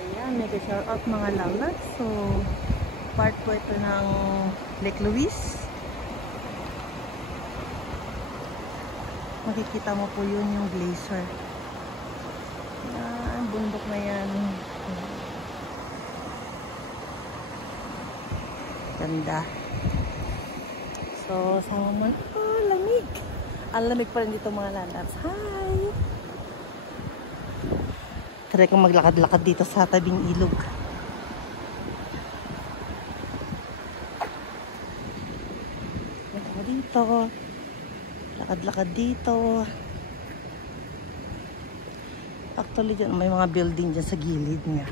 Ayan, mega shout out mga lalat. So, part po ito ng Lake Louise. Makikita mo po yun yung glacier. Ayan, bundok na yan. Ganda. So, sama mo. Oh, lamig. Ang lamig pa rin dito mga lalabs. Hi! Try kong maglakad-lakad dito sa tabing ilog. Lakad dito. Lakad-lakad dito. Actually, dyan, may mga building dyan sa gilid niya.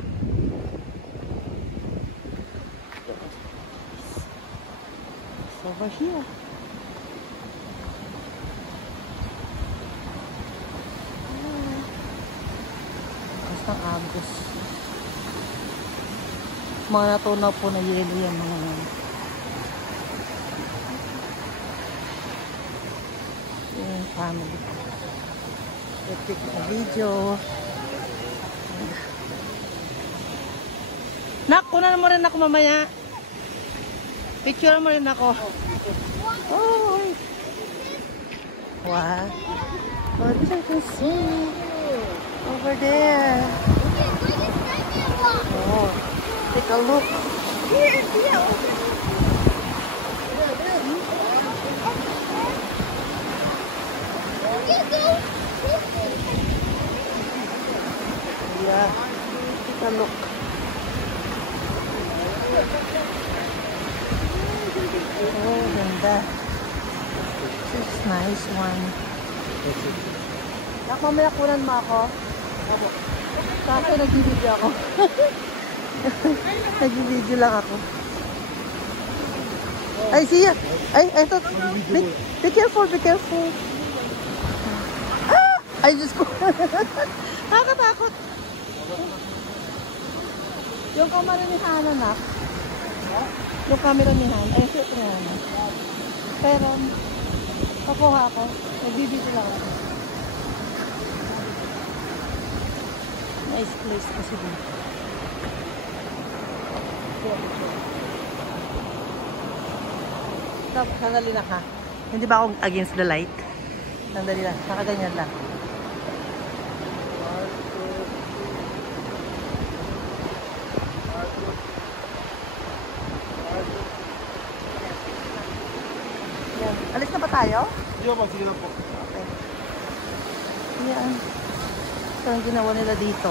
So, over here. Ng Agos. Mga natunaw po na yelo yan mga yung family. Epic na video. Nak, kunan mo rin ako mamaya. Picture mo rin ako. Oh, wow. Oh, this I can see. Over there. Oh, take a look. Here, yeah. Yeah, take a look. Oh, ganda. This is nice one. Nak, mamaya kunan mo ako. Kasi nag-video ako. Nag-video lang ako. Ay, siya. Ay, ito. Be careful, be careful. Ah! Ay, Diyos ko. Nakatakot. Yung camera ni Hana, Nak. Yung camera ni Hana. Ay, shoot ni Hana. Pero, pakuha ako. Nag-video lang ako. Nice place kasi dito. Stop, sandali lang ha. Hindi ba ako against the light? Sandali lang, nakaganyan lang. Yan. Alis na ba tayo? Hindi ba, sige lang po. Okay. Yan. So, ang ginawa nila dito,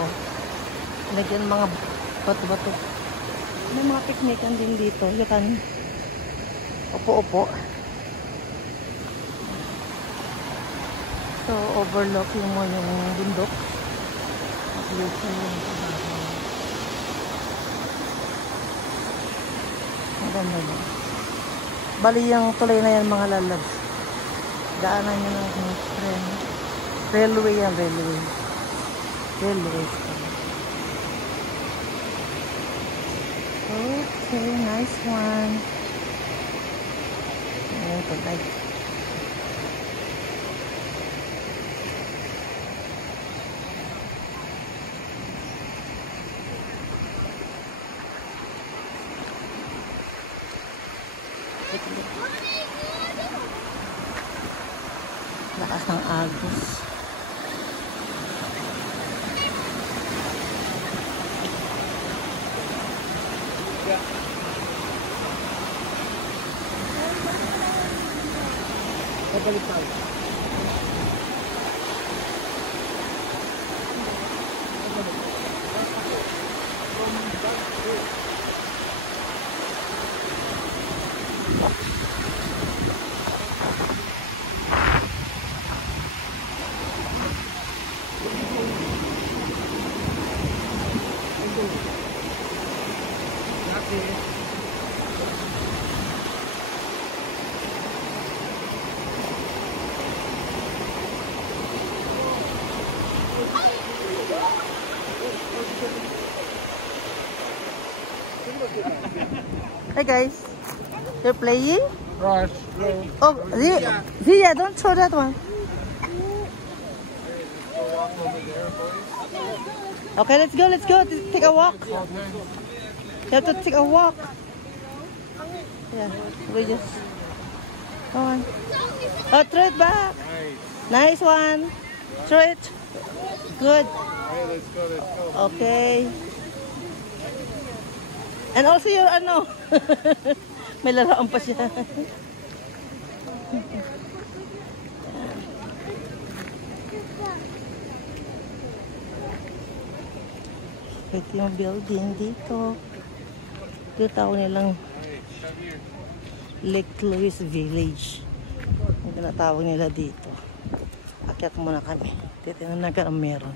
lagyan mga bato-bato. May mga picnican din dito. You can upo-upo. So, overlooking mo yung bundok. Ang ganda na. Bali yung tulay na yan mga lalabs. Daanan nyo ng tren. Railway yan, railway. Okay, nice one. Ayan, pagay. Lakas ng Agos. Pabalik tayo. Hey guys, you're playing? Rush. Oh, Zia, don't throw that one. Okay, let's go, let's go. Take a walk. You have to take a walk. Yeah, we just... Come on. Oh, throw it back. Nice one. Throw it. Good. Alright, let's go. Okay. And also your ano. May laruan pa siya. Ito yung building dito. Ito tawag nilang Lake Louise Village. Ang tinatawag nila dito. Akyat muna kami. Titignan na kung meron.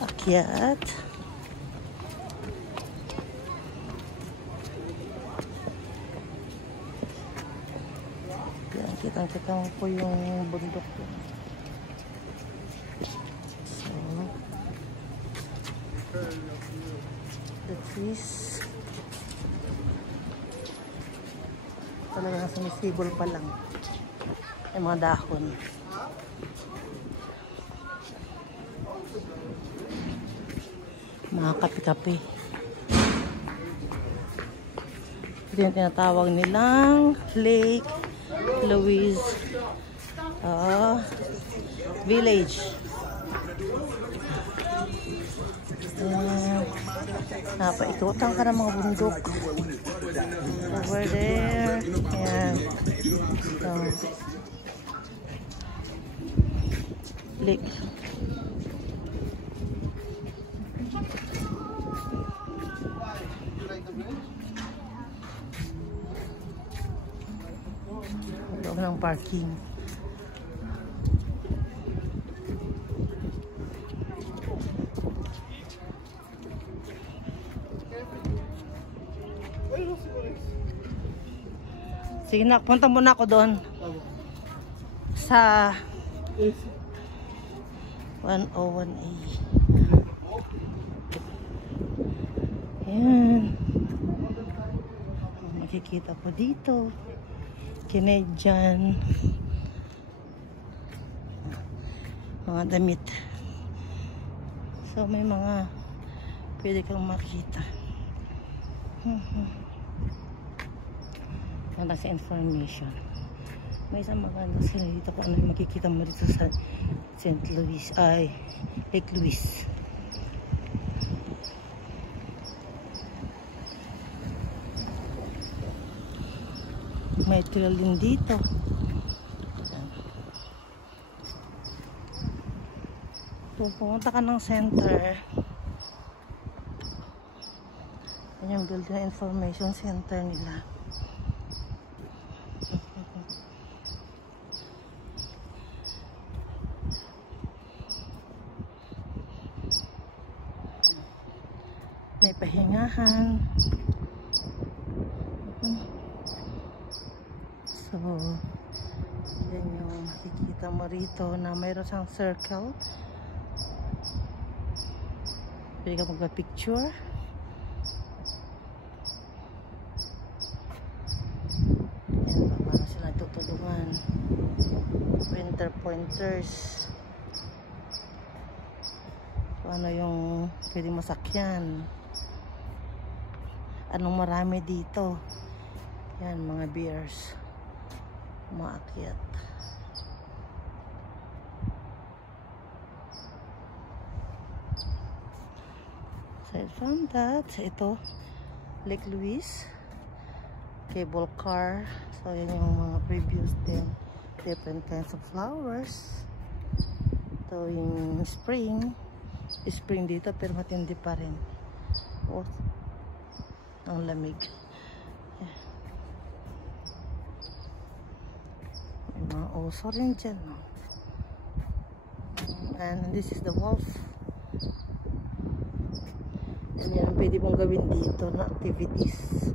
Akyat. Yan, kitang-kita mo po yung bundok. So, the trees. Talagang sumisibol pa lang. Yung mga dahon. Mga kape-kape. Ito yung tinatawag nilang Lake Louise Village. Napaikutan ka ng mga bundok. Over there. Ayan. So, lake. Loob ng parking. Sige na, punta muna ako doon sa 101A. Ayan. Makikita po dito. Canadian. Mga damit. So may mga pwede kang makita. Nanda sa information. May isang maganda sila dito kung ano yung makikita mo dito sa St. Louis, ay Lake Louise. May trail din dito. Kung pumunta ka ng center, yan yung building information center nila. May pahingahan. So, yan yung makikita mo rito na mayroon siyang circle. Pwede ka magpa-picture. Yan pa, paano sila tutulungan. Winter pointers. Ano yung pwede masakyan. Anong marami dito. Yan, mga bears. Maakyat. Aside from that, ito Lake Louise cable car. So yan yung mga previews din. Different kinds of flowers. Ito yung spring dito pero matindi pa rin. Oh, ang lamig. Yeah. May mga oso rin dyan, no? And this is the wolf. And yan, pwede mong gawin dito na activities.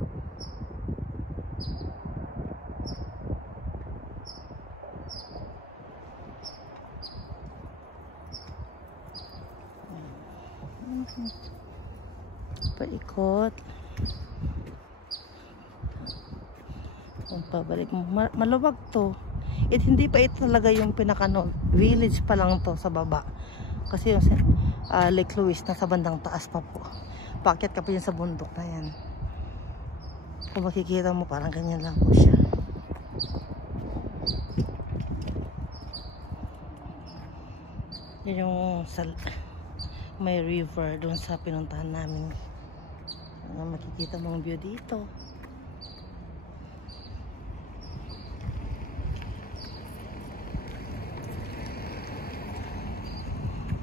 Paikot. Kung pabalik mo, maluwag to. Hindi pa ito talaga yung pinaka village pa lang to sa baba. Kasi yung Lake Louise nasa bandang taas pa po. Paakyat ka pa yun sa bundok na yan. Kung makikita mo parang ganyan lang po siya. Yun yung may river doon sa pinuntahan namin. Makikita mong view dito.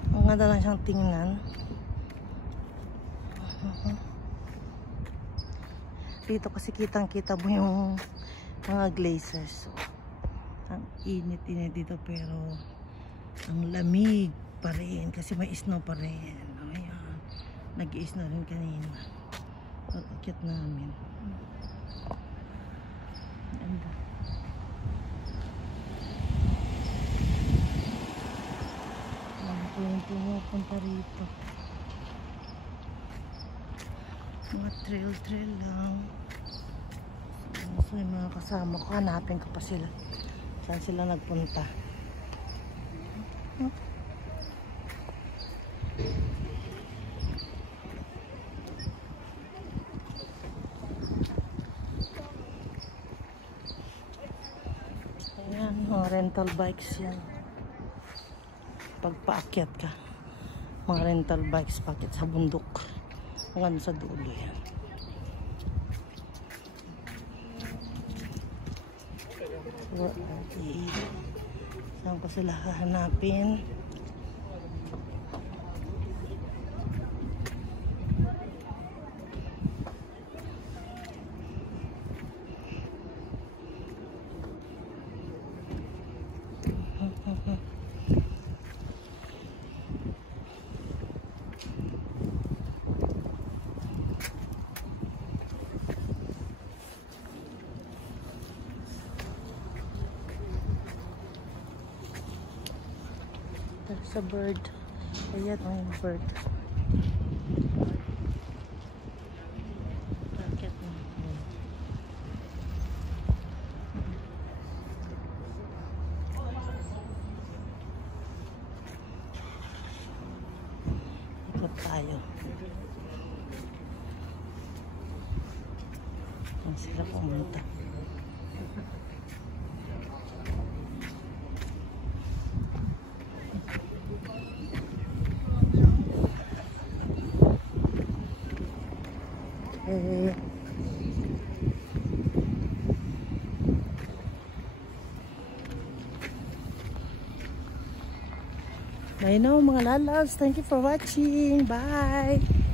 Ang ganda lang siyang tingnan. Dito kasi kitang-kita mo yung mga glaciers. So, ang init-init dito pero ang lamig pa rin kasi may snow pa rin. Ayan. Nag-i-snow rin kanina. Pag-akit namin. Ganda. Yung pumupunta rito. Mga trail lang. So yung mga kasama ko, hanapin ko pa sila. Saan sila nagpunta? Ayan, mga rental bikes yan. Pagpaakyat ka, mga rental bikes paakyat sa bundok hanggang sa dulo yan. So, saan ko sila hahanapin? There's a bird. Ayan ang bird. Bakit na? Ikot tayo. Saan sila pumunta? I know mga lalabs. Thank you for watching. Bye!